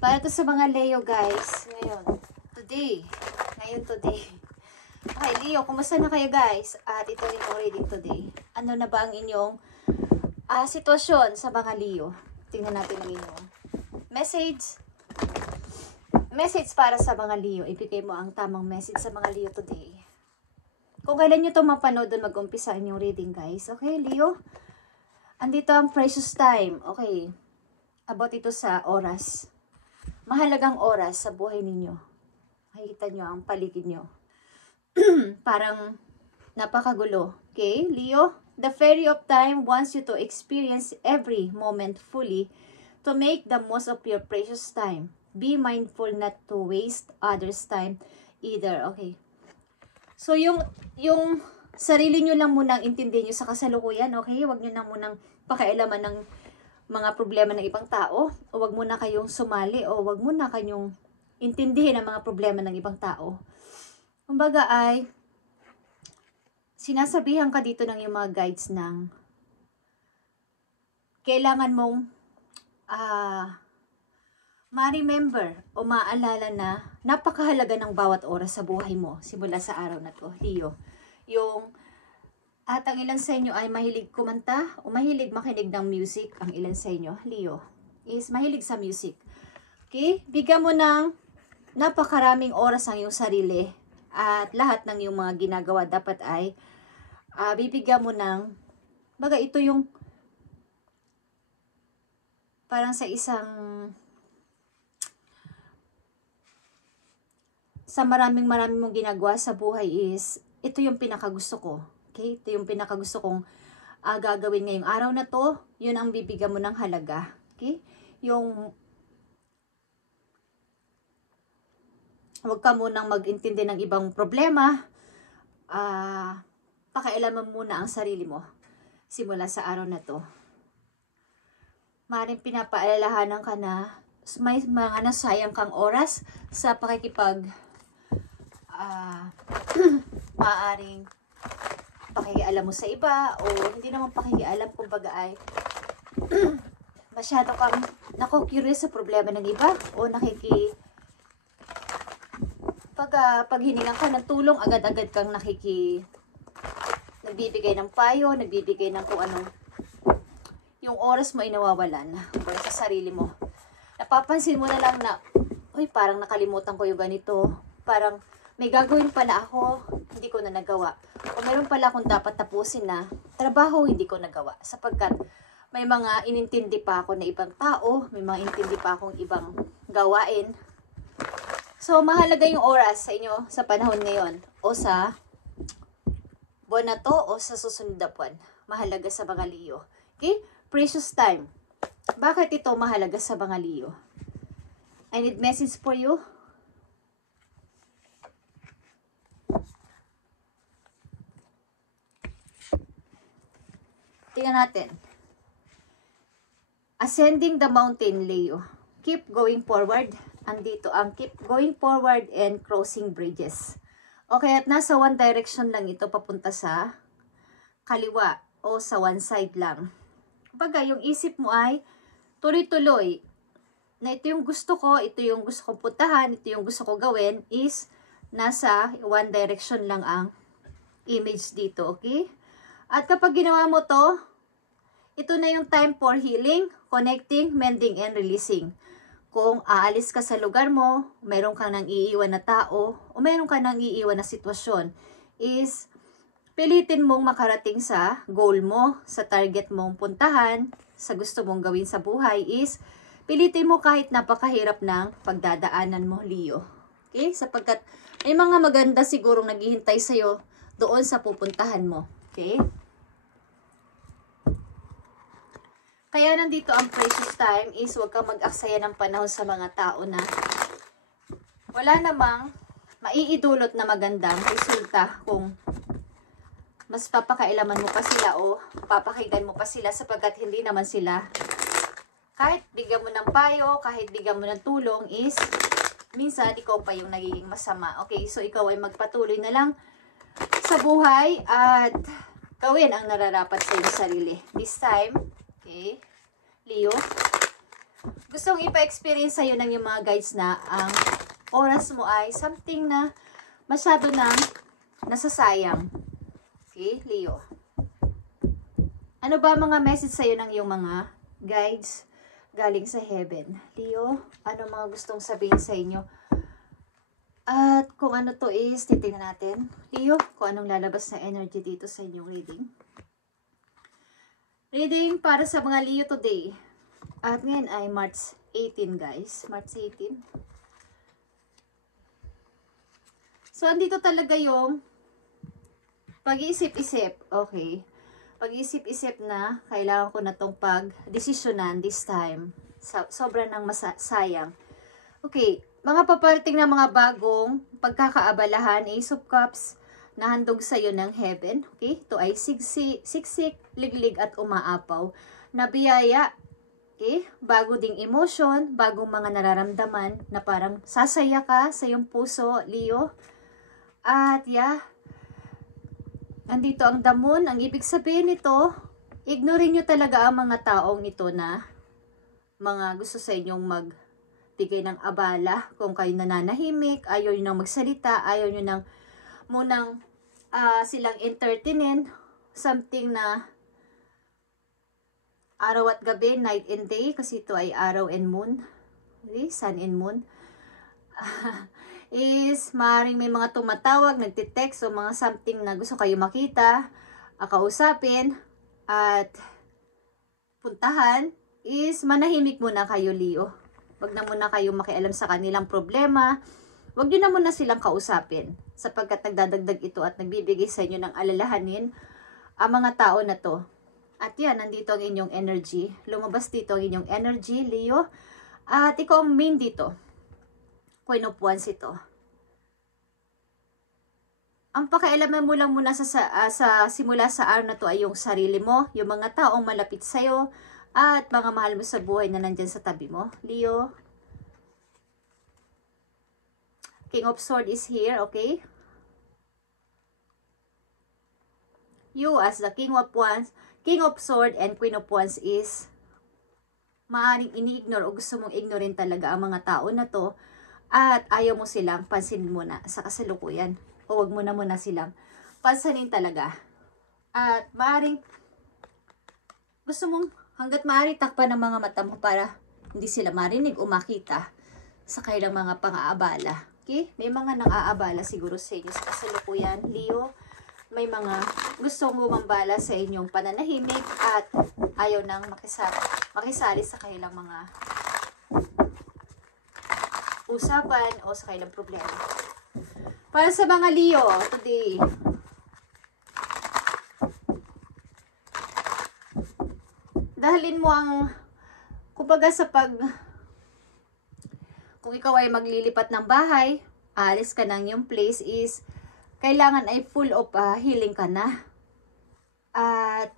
Para to sa mga Leo guys. Ngayon. Today. Okay, Leo, kumusta na kayo guys? At ito rin yung reading today. Ano na ba ang inyong sitwasyon sa mga Leo? Tingnan natin ang inyong message. Message para sa mga Leo. Ibigay mo ang tamang message sa mga Leo today. Kung kailan nyo ito mapanood doon mag-umpisa inyong reading guys. Okay, Leo? Andito ang precious time. Okay. About ito sa oras. Mahalagang oras sa buhay ninyo. Makikita nyo ang paligid nyo. Parang napakagulo. Okay, Leo? The fairy of time wants you to experience every moment fully to make the most of your precious time. Be mindful not to waste others' time either. Okay. So, yung sarili nyo lang munang intindihin nyo sa kasalukuyan. Okay? Huwag nyo na munang pakialaman ng mga problema ng ibang tao, o wag muna kayong sumali, o wag muna kayong intindihin ang mga problema ng ibang tao. Kumbaga ay, sinasabihan ka dito ng yung mga guides ng kailangan mong ma-remember o maalala na napakahalaga ng bawat oras sa buhay mo simula sa araw na to, Leo. At ang ilan sa inyo ay mahilig kumanta o mahilig makinig ng music. Ang ilan sa inyo, Leo, is mahilig sa music. Okay? Bigyan mo ng napakaraming oras ang iyong sarili. At lahat ng iyong mga ginagawa dapat ay bibigyan mo ng, baga ito yung parang sa maraming mong ginagawa sa buhay is, ito yung pinakagusto ko. Okay? Ito yung pinakagusto kong gagawin ngayong araw na to. Yun ang bibigyan mo ng halaga. Okay? Yung huwag ka munang mag-intindi ng ibang problema. Pakialaman muna ang sarili mo simula sa araw na to. Maaaring pinapaalalahanan ka na may mga nasayang kang oras sa pakikipag maaaring pakikialam mo sa iba, o hindi naman pakikialam, kumbaga ay masyado kang curious sa problema ng iba, o pag hiningan ka ng tulong, agad-agad kang nagbibigay ng payo, nagbibigay ng kung anong, yung oras mo ay nawawalan para sa sarili mo. Napapansin mo na lang na, uy, parang nakalimutan ko yung ganito, parang may gagawin pala ako, hindi ko na nagawa. O meron pala akong dapat tapusin na trabaho, hindi ko nagawa. Sapagkat may mga inintindi pa ako na ibang tao, may mga inintindi pa akong ibang gawain. So, mahalaga yung oras sa inyo sa panahon ngayon, o sa buwan na to, o sa susunod na buwan. Mahalaga sa mga Leo. Okay? Precious time. Bakit ito mahalaga sa mga Leo? I need message for you. Tingnan natin. Ascending the mountain, Leo. Keep going forward. Andito ang keep going forward and crossing bridges. Okay, at nasa one direction lang ito papunta sa kaliwa o sa one side lang. Kumbaga, yung isip mo ay tuloy-tuloy. Na ito yung gusto ko, ito yung gusto kong puntahan, ito yung gusto ko gawin, is nasa one direction lang ang image dito, okay? At kapag ginawa mo to, ito na yung time for healing, connecting, mending, and releasing. Kung aalis ka sa lugar mo, meron kang nang iiwan na tao, o meron kang nang iiwan na sitwasyon, is pilitin mong makarating sa goal mo, sa target mong puntahan, sa gusto mong gawin sa buhay, is pilitin mo kahit napakahirap ng pagdadaanan mo, Leo. Okay? Sapagkat may mga maganda sigurong naghihintay sa'yo doon sa pupuntahan mo. Okay? Kaya nandito ang precious time is huwag kang mag-aksaya ng panahon sa mga tao na wala namang maiidulot na magandang resulta kung mas papakailaman mo pa sila o papakinggan mo pa sila, sapagkat hindi naman sila, kahit bigyan mo ng payo, kahit bigyan mo ng tulong, is minsan ikaw pa yung nagiging masama. Okay, so ikaw ay magpatuloy na lang sa buhay at gawin ang nararapat sa iyong sarili. This time, okay, Leo, gustong ipa-experience sa'yo ng yung mga guides na ang oras mo ay something na masyado nang nasasayang. Okay, Leo. Ano ba mga message sa'yo ng yung mga guides galing sa heaven? Leo, ano mga gustong sabihin sa inyo? At kung ano to is, titingnan natin. Leo, kung anong lalabas na energy dito sa inyong reading. Reading para sa mga Leo today. At ngayon ay March 18, guys. March 18. So, andito talaga yung pag-iisip-isip. Okay. Pag-iisip-isip na kailangan ko na tong pag-desisyonan this time. Sobrang nang sayang. Okay. Mga paparating na mga bagong pagkakaabalahan, Ace of Cups, na handog sa'yo ng heaven. Okay. Ito ay siksik, liglig at umaapaw. Na biyaya. Okay? Bago ding emotion, bagong mga nararamdaman na parang sasaya ka sa iyong puso, Leo. At yeah, andito ang the moon. Ang ibig sabihin nito, ignorin nyo talaga ang mga taong ito na mga gusto sa inyong magbigay ng abala. Kung kayo nananahimik, ayaw nyo nang magsalita, ayaw nyo nang munang silang entertainin, something na araw at gabi, night and day, kasi ito ay araw and moon. Okay? Sun and moon. Is maaaring may mga tumatawag, nagtitext o mga something na gusto kayo makita, kausapin, at puntahan, is manahimik muna kayo, Leo. Wag na muna kayo makialam sa kanilang problema. Wag nyo na muna silang kausapin, sapagkat nagdadagdag ito at nagbibigay sa inyo ng alalahanin ang mga tao na to. At yan, nandito ang inyong energy. Lumabas dito ang inyong energy, Leo. At ikaw ang main dito. Queen of Wands ito. Ang pakialaman mo lang muna sa simula sa araw na to ay yung sarili mo, yung mga taong malapit sa'yo, at mga mahal mo sa buhay na nandyan sa tabi mo, Leo. King of Swords is here, okay? You as the King of Wands, King of Swords and Queen of Wands is maaaring ini-ignore o gusto mong ignorin talaga ang mga tao na to at ayaw mo silang pansinin muna sa kasalukuyan o wag mo na muna silang pansinin talaga. At maaaring gusto mong hanggat maaari takpan ng mga mata mo para hindi sila marinig o makita sa kailang mga pang-aabala. Okay? May mga nang-aabala siguro sa inyo sa kasalukuyan, Leo. May mga gustong gumambala sa inyong pananahimik at ayaw nang makisali sa kanilang mga usapan o sa kanilang problema. Para sa mga Leo today, dahalin mo ang kumbaga kung ikaw ay maglilipat ng bahay, alis ka ng yung place is kailangan ay full of healing ka na. At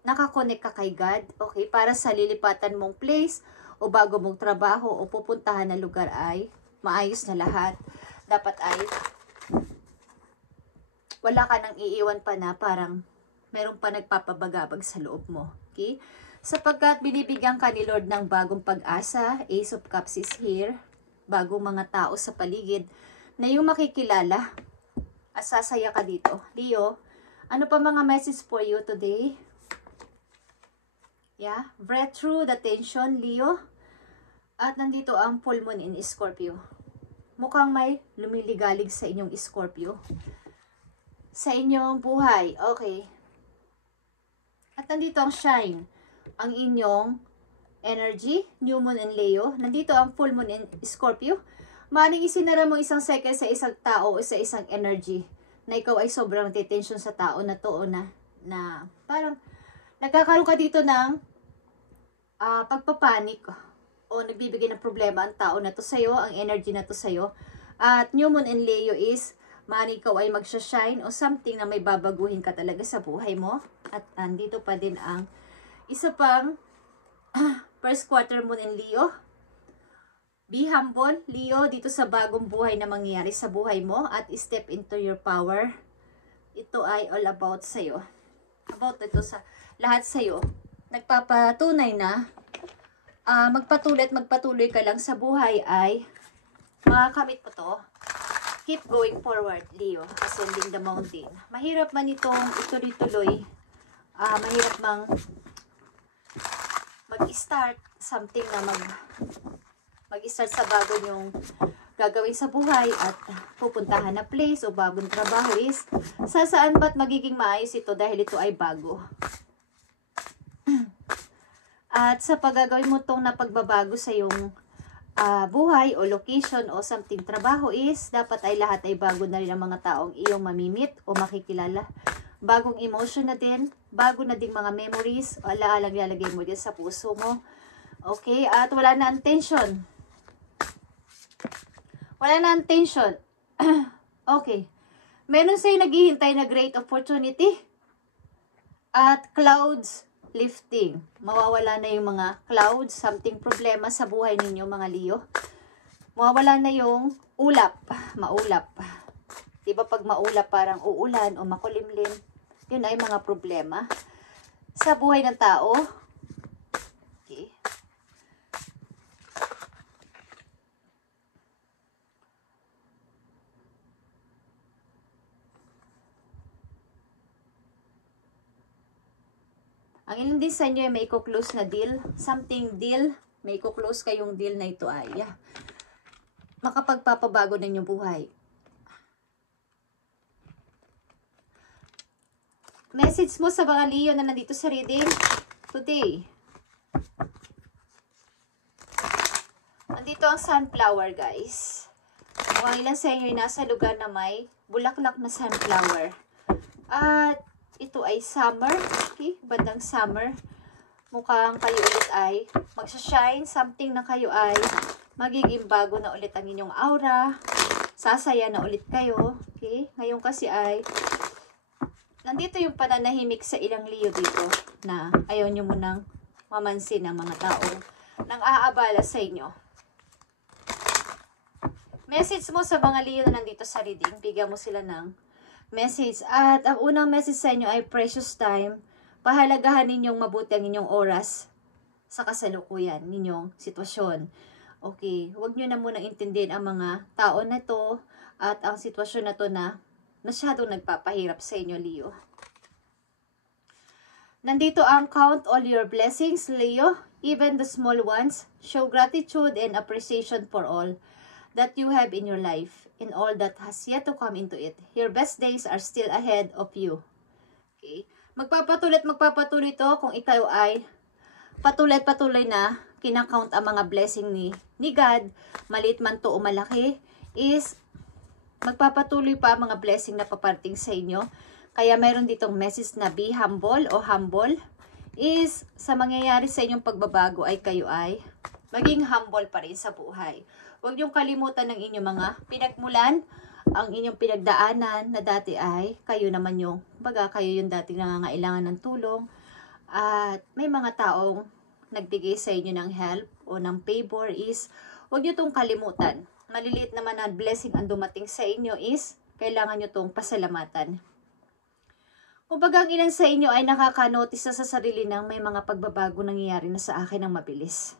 nakakonect ka kay God. Okay? Para sa lilipatan mong place o bago mong trabaho o pupuntahan na lugar ay maayos na lahat. Dapat ay wala ka nang iiwan pa na parang meron pa nagpapabagabag sa loob mo. Okay? Sapagkat binibigyan ka ni Lord ng bagong pag-asa. Ace of Cups is here. Bagong mga tao sa paligid na yung makikilala. At sasaya ka dito. Leo, ano pa mga message for you today? Yeah, breathe through the tension, Leo. At nandito ang full moon in Scorpio. Mukhang may lumiligalig sa inyong Scorpio. Sa inyong buhay. Okay. At nandito ang shine. Ang inyong energy, new moon in Leo. Nandito ang full moon in Scorpio. Maring isinara mo isang second sa isang tao o sa isang energy na ikaw ay sobrang detention sa tao na to o na parang nagkakaroon ka dito ng pagpapanik o nagbibigay ng problema ang tao na to sa'yo, ang energy na to sa'yo. At new moon in Leo is maring ikaw ay magsha-shine o something na may babaguhin ka talaga sa buhay mo. At andito pa din ang isa pang first quarter moon in Leo. Be humble, Leo, dito sa bagong buhay na mangyayari sa buhay mo at step into your power. Ito ay all about sa'yo. About ito sa lahat sa'yo. Nagpapatunay na magpatuloy ka lang sa buhay ay makakamit mo to. Keep going forward, Leo. Ascending the mountain. Mahirap man itong ituloy-tuloy. Mahirap mang mag-start something na mag-start sa bago yung gagawin sa buhay at pupuntahan na place o bagong trabaho is saan ba't magiging maayos ito dahil ito ay bago. At sa paggagawin mo itong napagbabago sa yung buhay o location o something trabaho is dapat ay lahat ay bago na rin ang mga taong iyong mamimit o makikilala. Bagong emotion na din, bago na ding mga memories o alaalang lalagay mo din sa puso mo. Okay, at wala na ang tension. Wala na ang tension. Okay. Meron sa'yo naghihintay na great opportunity. At clouds lifting. Mawawala na yung mga clouds, something problema sa buhay ninyo mga Leo. Mawawala na yung ulap, maulap. Diba pag maulap parang uulan o makulimlim, yun ay mga problema sa buhay ng tao. Okay. Ang ilan din sa inyo ay may i-close na deal. Something deal. May i-close kayong deal na ito ay makapagpapabago na inyong buhay. Message mo sa mga Leo na nandito sa reading today. Nandito ang sunflower, guys. Ang ilan sa inyo ay nasa lugar na may bulaklak na sunflower. At ito ay summer. Okay, bandang summer. Mukhang kayo ulit ay magsashine. Something na kayo ay magiging bago na ulit ang inyong aura. Sasaya na ulit kayo. Okay, ngayon kasi ay nandito yung pananahimik sa ilang Leo dito na ayaw nyo munang mamansin ng mga taong nang aabala sa inyo. Message mo sa mga Leo na nandito sa reading. Bigyan mo sila ng message. At ang unang message sa inyo ay precious time. Pahalagahan ninyong mabuti ang inyong oras sa kasalukuyan ninyong sitwasyon. Okay, huwag nyo na munang intindihin ang mga tao na to at ang sitwasyon na to na masyadong nagpapahirap sa inyo, Leo. Nandito ang count all your blessings, Leo, even the small ones. Show gratitude and appreciation for all that you have in your life and all that has yet to come into it. Your best days are still ahead of you. Okay. Magpapatuloy to kung ikaw ay patuloy na kinakount ang mga blessing ni God, maliit man to o malaki, is magpapatuloy pa ang mga blessing na paparating sa inyo. Kaya mayroon ditong message na be humble o humble is sa mangyayari sa inyong pagbabago ay kayo ay maging humble pa rin sa buhay. Huwag niyong kalimutan ng inyong mga pinagmulan, ang inyong pinagdaanan na dati ay kayo naman yung, kayo yung dating nangangailangan ng tulong at may mga taong nagbigay sa inyo ng help o ng favor is huwag niyo itong kalimutan. Maliliit naman na blessing ang dumating sa inyo is kailangan nyo itong pasalamatan. Kumbaga ang ilan sa inyo ay nakaka-notice na sa sarili ng may mga pagbabago nangyayari na sa akin ng mabilis.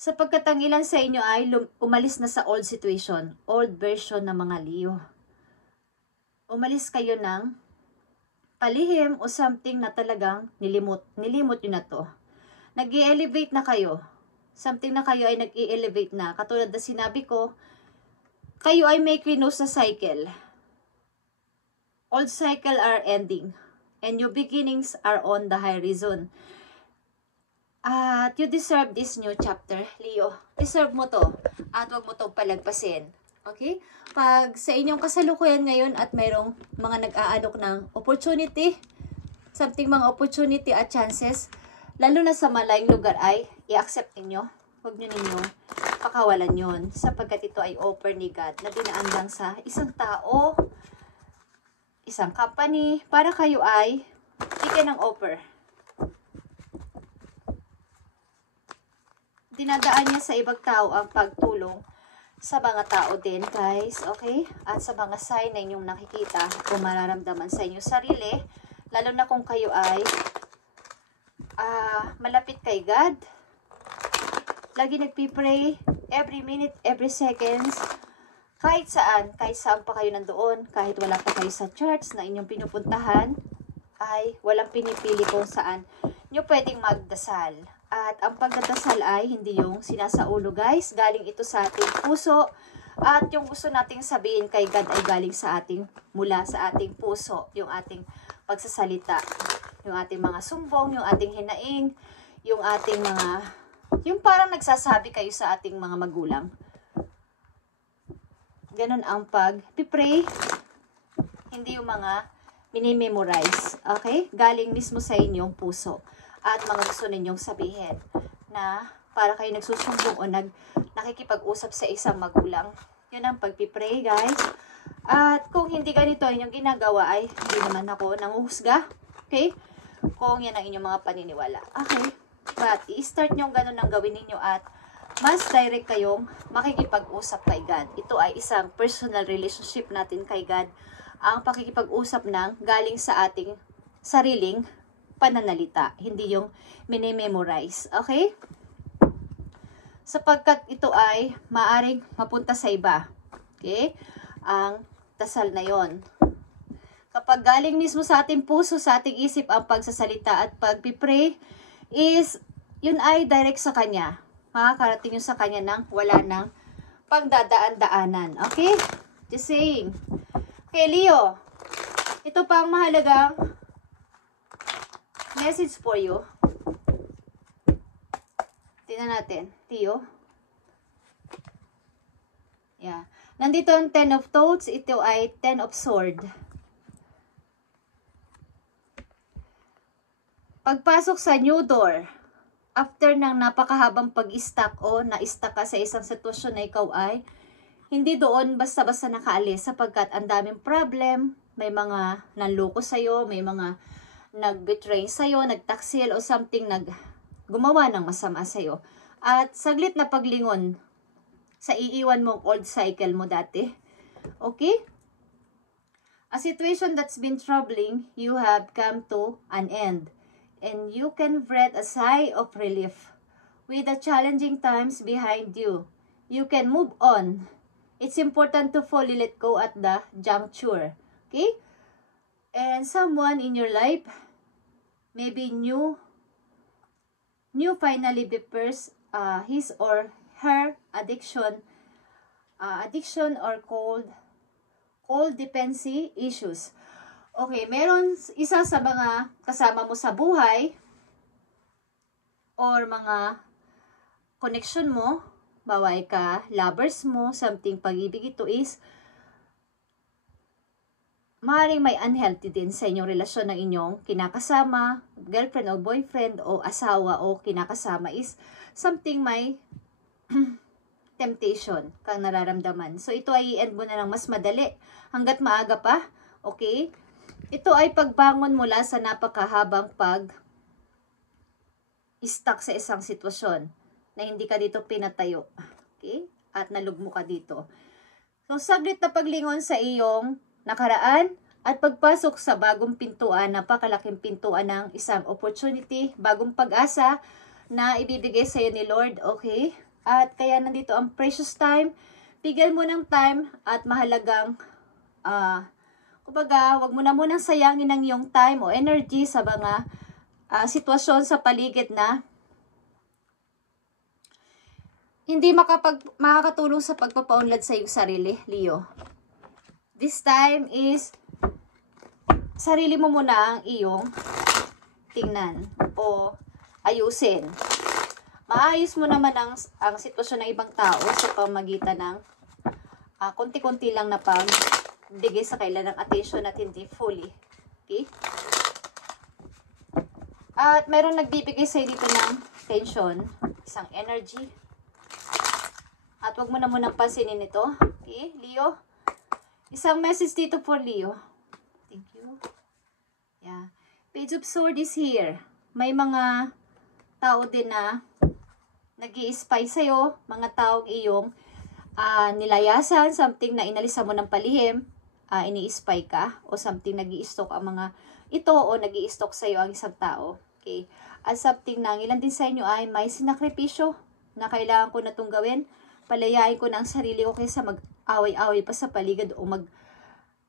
Sapagkat ang ilan sa inyo ay umalis na sa old situation, old version ng mga Leo. Umalis kayo ng palihim o something na talagang nilimot nyo na to. Nag-i-elevate na kayo. Something na kayo ay nag-i-elevate na. Katulad na sinabi ko, kayo ay may close na cycle. Old cycle are ending. And new beginnings are on the horizon. At you deserve this new chapter, Leo. Deserve mo to. At huwag mo itong palagpasin. Okay? Pag sa inyong kasalukuyan ngayon at mayroong mga nag-aalok ng opportunity, something mga opportunity at chances, lalo na sa malayong lugar ay i-accept ninyo. Huwag nyo ninyong pakawalan yon sapagkat ito ay offer ni God na dinaan lang sa isang tao, isang company, para kayo ay bigyan ng offer. Dinadaan niya sa ibang tao ang pagtulong sa mga tao din, guys. Okay? At sa mga sign na inyong nakikita o mararamdaman sa inyong sarili, lalo na kung kayo ay malapit kay God, lagi nagpipray, every minute, every seconds, kahit saan pa kayo nandoon, kahit wala pa kayo sa church na inyong pinupuntahan, ay walang pinipili kung saan nyo pwedeng magdasal. At ang pagdadasal ay hindi yung sinasaulo guys, galing ito sa ating puso. At yung gusto nating sabihin kay God ay galing sa ating, mula sa ating puso, yung ating pagsasalita. Yung ating mga sumbong, yung ating hinaing, yung ating mga, yung parang nagsasabi kayo sa ating mga magulang. Ganon ang pag-pray, hindi yung mga minimemorize. Okay? Galing mismo sa inyong puso. At mga gusto ninyong sabihin na para kayo nagsusumbong o nakikipag-usap sa isang magulang. Yun ang pag-pray guys. At kung hindi ganito inyong ginagawa ay hindi naman ako nanguhusga. Okay? Kung yan ang inyong mga paniniwala. Okay? But i-start nyo ganun ang gawin ninyo at mas direct kayong makikipag-usap kay God. Ito ay isang personal relationship natin kay God. Ang pakikipag-usap ng galing sa ating sariling pananalita. Hindi yung minimemorize. Okay? Sapagkat ito ay maaring mapunta sa iba. Okay? Ang dasal na yon. Kapag galing mismo sa ating puso, sa ating isip ang pagsasalita at pagpipray, is yun ay direct sa Kanya. Makakarating yun sa Kanya nang wala nang pagdadaan-daanan. Okay? Just saying. Okay, Leo. Ito pa ang mahalagang message for you. Tingnan natin. Leo. Yeah. Nandito ang 10 of Thoughts. Ito ay 10 of Sword. Pagpasok sa new door, after ng napakahabang pag-stuck o na-stuck ka sa isang sitwasyon na ikaw ay hindi doon basta-basta nakaalis sapagkat ang daming problem, may mga nanloko sa'yo, may mga nag-betray sa'yo, nagtaksil o something gumawa ng masama sa'yo. At saglit na paglingon sa iiwan mong old cycle mo dati. Okay? A situation that's been troubling, you have come to an end. And you can breathe a sigh of relief. With the challenging times behind you, you can move on. It's important to fully let go at the juncture. Okay? And someone in your life, maybe new finally differs his or her addiction or cold dependency issues. Okay, meron isa sa mga kasama mo sa buhay or mga connection mo, baway ka, lovers mo, something pag-ibig, ito is maaaring may unhealthy din sa inyong relasyon ng inyong kinakasama, girlfriend o boyfriend o asawa o kinakasama is something may temptation kang nararamdaman. So ito ay i-end mo na lang mas madali hanggat maaga pa. Okay? Ito ay pagbangon mula sa napakahabang stuck sa isang sitwasyon na hindi ka dito pinatayo. Okay? At nalugmo ka dito. So, saglit na paglingon sa iyong nakaraan at pagpasok sa bagong pintuan, napakalaking pintuan ng isang opportunity, bagong pag-asa na ibibigay sa iyo ni Lord. Okay? At kaya nandito ang precious time. Bigyan mo ng time at mahalagang kumbaga, wag mo na munang sayangin ang iyong time o energy sa mga sitwasyon sa paligid na hindi makakatulong sa pagpapaunlad sa iyong sarili, Leo. This time is sarili mo muna ang iyong tingnan o ayusin. Maayos mo naman ang sitwasyon ng ibang tao sa pamagitan ng konti-konti lang na bigay sa kailan ng attention at hindi fully. Okay? At meron nagbibigay sa'yo dito ng tension, isang energy. At wag mo na munang pansinin ito. Okay, Leo? Isang message dito for Leo. Thank you. Yeah. Page of Swords is here. May mga tao din na nag-i-spy sa'yo, mga taong iyong nilayasan, something na inalisan mo ng palihim, ini-spy ka, o something nag-i-stalk ang mga ito, o nag-i-stalk sa'yo ang isang tao. Okay? At something na ilan din sa inyo ay may sinakripisyo na kailangan ko na itong gawin. Palayain ko na ang sarili ko kaysa mag-away-away pa sa paligid o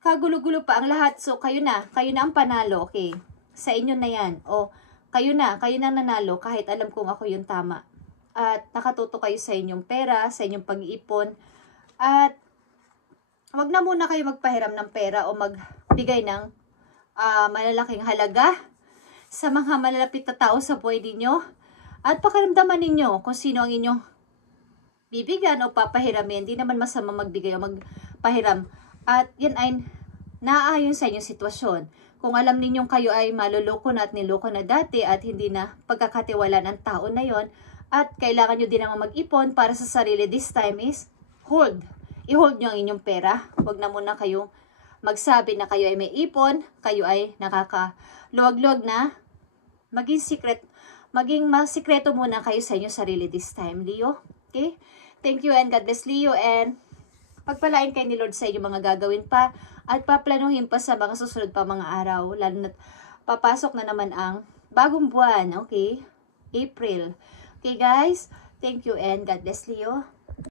kagulo-gulo pa ang lahat. So, kayo na ang panalo, okay? Sa inyo na yan. O, kayo na nanalo kahit alam kong ako yung tama. At nakatuto kayo sa inyong pera, sa inyong pag-iipon. At, wag na muna kayo magpahiram ng pera o magbigay ng malalaking halaga sa mga malalapit na tao sa buhay ninyo. At pakiramdaman ninyo kung sino ang inyong bibigyan o papahiramin. Hindi naman masama magbigay o magpahiram. At yan ay naaayon sa inyong sitwasyon. Kung alam ninyong kayo ay maluloko na at niloko na dati at hindi na pagkakatiwala ng tao na yon, at kailangan nyo din naman mag-ipon para sa sarili, this time is hold. I-hold nyo ang inyong pera. Huwag na muna kayong magsabi na kayo ay may ipon, kayo ay nakakaluwag-luwag na. Maging masikreto muna kayo sa inyong sarili this time, Leo. Okay? Thank you and God bless, Leo, and pagpalain kayo ni Lord sa inyong mga gagawin pa at paplanuhin pa sa mga susunod pa mga araw, lalo na papasok na naman ang bagong buwan, okay? April. Okay guys, thank you and God bless, Leo.